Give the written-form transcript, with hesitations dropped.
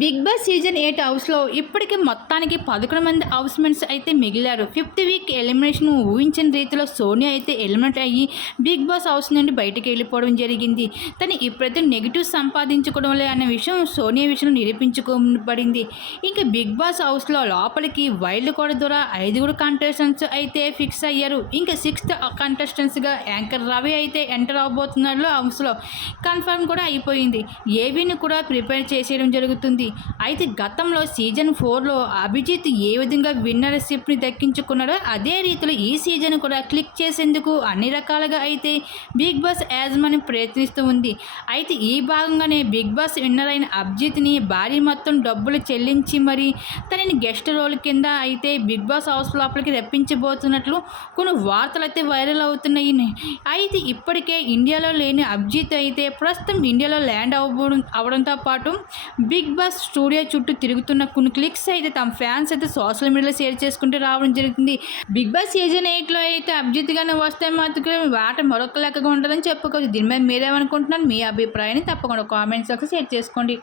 Big boss season 8 హౌస్లో ఇప్పటికే మొత్తానికి 11 మంది హౌస్మెంట్స్ అయితే మిగిలారు. ఫిఫ్త్ వీక్ ఎలిమినేషన్ ఊహించిన రీతిలో సోనియా అయితే ఎలిమినేట్ అయ్యి బిగ్ బాస్ హౌస్ నుండి బయటకు వెళ్ళిపోవడం జరిగింది. తను ఇప్పుడైతే నెగిటివ్ సంపాదించుకోవడంలే అనే విషయం సోనియా విషయంలో నిరూపించుకోబడింది. ఇంకా బిగ్ బాస్ హౌస్లో లోపలికి వైల్డ్ కార్డ్ ద్వారా 5 కంటెస్టెంట్స్ అయితే ఫిక్స్ అయ్యారు. ఇంకా 6th కంటెస్టెంట్స్గా యాంకర్ రవి అయితే ఎంటర్ అవబోతున్నారు. హౌస్లో కన్ఫర్మ్ కూడా అయిపోయింది. ఏవీని కూడా ప్రిపేర్ చేసేయడం జరుగుతుంది. అయితే గతంలో సీజన్ 4లో అభిజిత్ ఏ విధంగా విన్నర్షిప్ని దక్కించుకున్నాడో అదే రీతిలో ఈ సీజన్ కూడా క్లిక్ చేసేందుకు అన్ని రకాలుగా అయితే బిగ్ బాస్ యాజమాన్యం ప్రయత్నిస్తూ ఉంది. అయితే ఈ భాగంగానే బిగ్ బాస్ విన్నర్ అయిన అభిజిత్ని భారీ మొత్తం డబ్బులు చెల్లించి మరి తనని గెస్ట్ రోల్ కింద అయితే బిగ్ బాస్ హౌస్ లోపలికి రప్పించబోతున్నట్లు కొన్ని వార్తలు అయితే వైరల్ అవుతున్నాయి. అయితే ఇప్పటికే ఇండియాలో లేని అభిజిత్ అయితే ప్రస్తుతం ఇండియాలో ల్యాండ్ అవడంతో పాటు బిగ్ బాస్ స్టూడియో చుట్టూ తిరుగుతున్న కొన్ని క్లిక్స్ అయితే తమ ఫ్యాన్స్ అయితే సోషల్ మీడియాలో షేర్ చేసుకుంటూ రావడం జరిగింది. బిగ్ బాస్ సీజన్ 8లో అయితే అభిజిత్ గానే వస్తే మాత్రం వాట మరొక లెక్కగా ఉంటుందని చెప్పుకోవచ్చు. దీని మీద మీరేమనుకుంటున్నారు? మీ అభిప్రాయాన్ని తప్పకుండా కామెంట్స్ షేర్ చేసుకోండి.